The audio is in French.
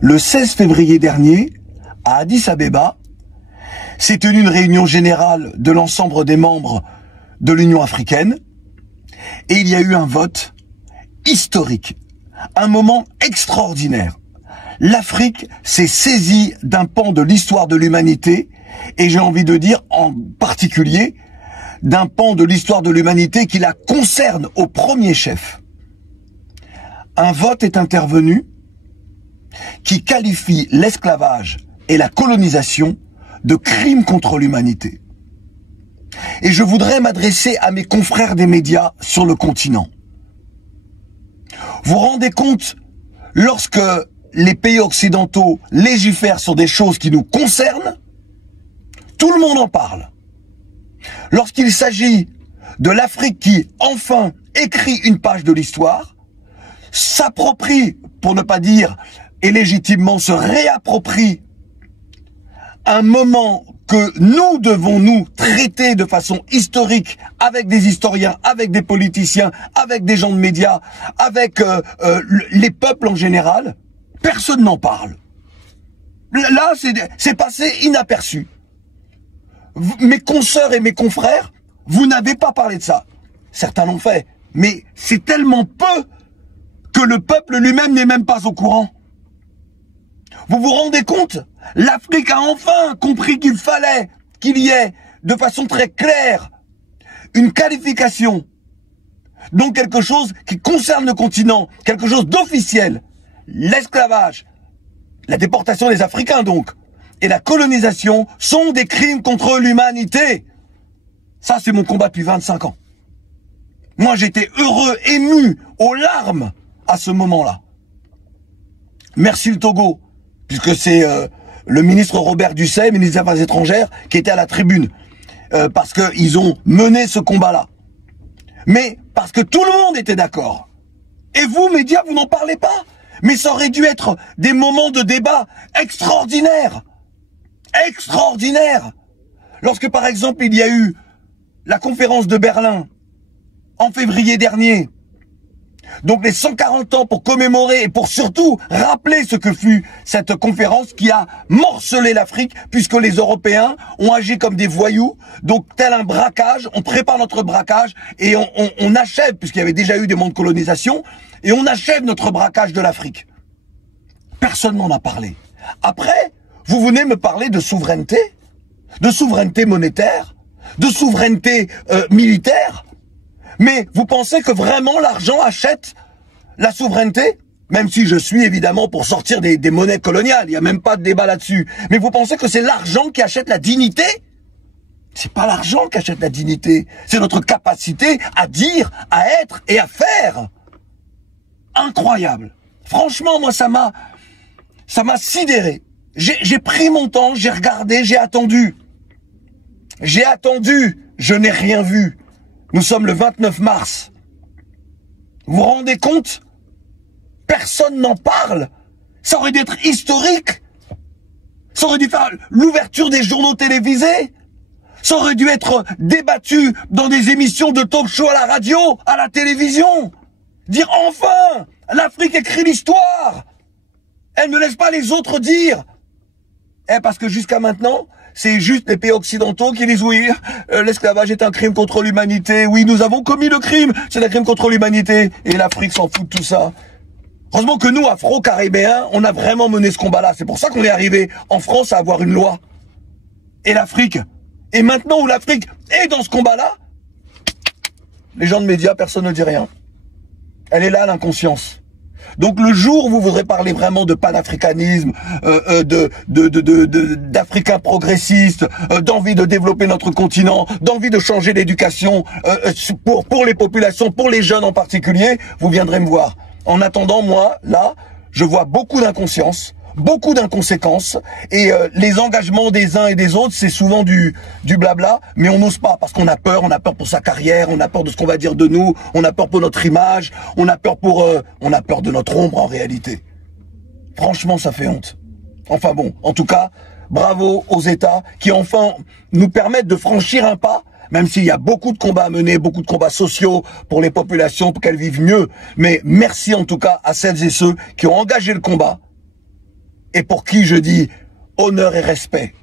Le 16 février dernier, à Addis Abeba, s'est tenue une réunion générale de l'ensemble des membres de l'Union africaine et il y a eu un vote historique, un moment extraordinaire. L'Afrique s'est saisie d'un pan de l'histoire de l'humanité et j'ai envie de dire en particulier d'un pan de l'histoire de l'humanité qui la concerne au premier chef. Un vote est intervenu qui qualifie l'esclavage et la colonisation de crimes contre l'humanité. Et je voudrais m'adresser à mes confrères des médias sur le continent. Vous vous rendez compte, lorsque les pays occidentaux légifèrent sur des choses qui nous concernent, tout le monde en parle. Lorsqu'il s'agit de l'Afrique qui, enfin, écrit une page de l'histoire, s'approprie, pour ne pas dire, et légitimement se réapproprie un moment que nous devons nous traiter de façon historique avec des historiens, avec des politiciens, avec des gens de médias, avec les peuples en général, personne n'en parle. Là, c'est passé inaperçu. Mes consoeurs et mes confrères, vous n'avez pas parlé de ça. Certains l'ont fait, mais c'est tellement peu que le peuple lui-même n'est même pas au courant. Vous vous rendez compte? L'Afrique a enfin compris qu'il fallait qu'il y ait, de façon très claire, une qualification. Donc quelque chose qui concerne le continent, quelque chose d'officiel. L'esclavage, la déportation des Africains donc, et la colonisation sont des crimes contre l'humanité. Ça, c'est mon combat depuis 25 ans. Moi, j'étais heureux, ému, aux larmes à ce moment-là. Merci le Togo, puisque c'est le ministre Robert Dussey, ministre des Affaires étrangères, qui était à la tribune, parce qu'ils ont mené ce combat-là. Mais parce que tout le monde était d'accord. Et vous, médias, vous n'en parlez pas. Mais ça aurait dû être des moments de débat extraordinaires. Extraordinaires. Lorsque, par exemple, il y a eu la conférence de Berlin, en février dernier, donc les 140 ans pour commémorer et pour surtout rappeler ce que fut cette conférence qui a morcelé l'Afrique puisque les Européens ont agi comme des voyous, donc tel un braquage, on prépare notre braquage et on achève, puisqu'il y avait déjà eu des mondes de colonisation, et on achève notre braquage de l'Afrique. Personne n'en a parlé. Après, vous venez me parler de souveraineté monétaire, de souveraineté militaire. Mais vous pensez que vraiment l'argent achète la souveraineté? Même si je suis évidemment pour sortir des monnaies coloniales, il n'y a même pas de débat là-dessus. Mais vous pensez que c'est l'argent qui achète la dignité? C'est pas l'argent qui achète la dignité, c'est notre capacité à dire, à être et à faire. Incroyable. Franchement, moi ça m'a sidéré. J'ai pris mon temps, j'ai regardé, j'ai attendu. Je n'ai rien vu. Nous sommes le 29 mars. Vous vous rendez compte? Personne n'en parle. Ça aurait dû être historique. Ça aurait dû faire l'ouverture des journaux télévisés. Ça aurait dû être débattu dans des émissions de talk-show à la radio, à la télévision. Dire enfin, l'Afrique écrit l'histoire. Elle ne laisse pas les autres dire. Parce que jusqu'à maintenant, c'est juste les pays occidentaux qui disent oui, l'esclavage est un crime contre l'humanité. Oui, nous avons commis le crime, c'est un crime contre l'humanité. Et l'Afrique s'en fout de tout ça. Heureusement que nous, Afro-Caribéens, on a vraiment mené ce combat-là. C'est pour ça qu'on est arrivé en France à avoir une loi. Et l'Afrique. Et maintenant où l'Afrique est dans ce combat-là, les gens de médias, personne ne dit rien. Elle est là, l'inconscience. Donc le jour où vous voudrez parler vraiment de panafricanisme, d'Africains progressistes, d'envie de développer notre continent, d'envie de changer l'éducation pour les populations, pour les jeunes en particulier, vous viendrez me voir. En attendant, moi, là, je vois beaucoup d'inconscience, beaucoup d'inconséquences, et les engagements des uns et des autres, c'est souvent du blabla, mais on n'ose pas, parce qu'on a peur pour sa carrière, on a peur de ce qu'on va dire de nous, on a peur pour notre image, on a peur de notre ombre en réalité. Franchement, ça fait honte. Enfin bon, en tout cas, bravo aux États qui enfin nous permettent de franchir un pas, même s'il y a beaucoup de combats à mener, beaucoup de combats sociaux pour les populations, pour qu'elles vivent mieux. Mais merci en tout cas à celles et ceux qui ont engagé le combat et pour qui je dis honneur et respect.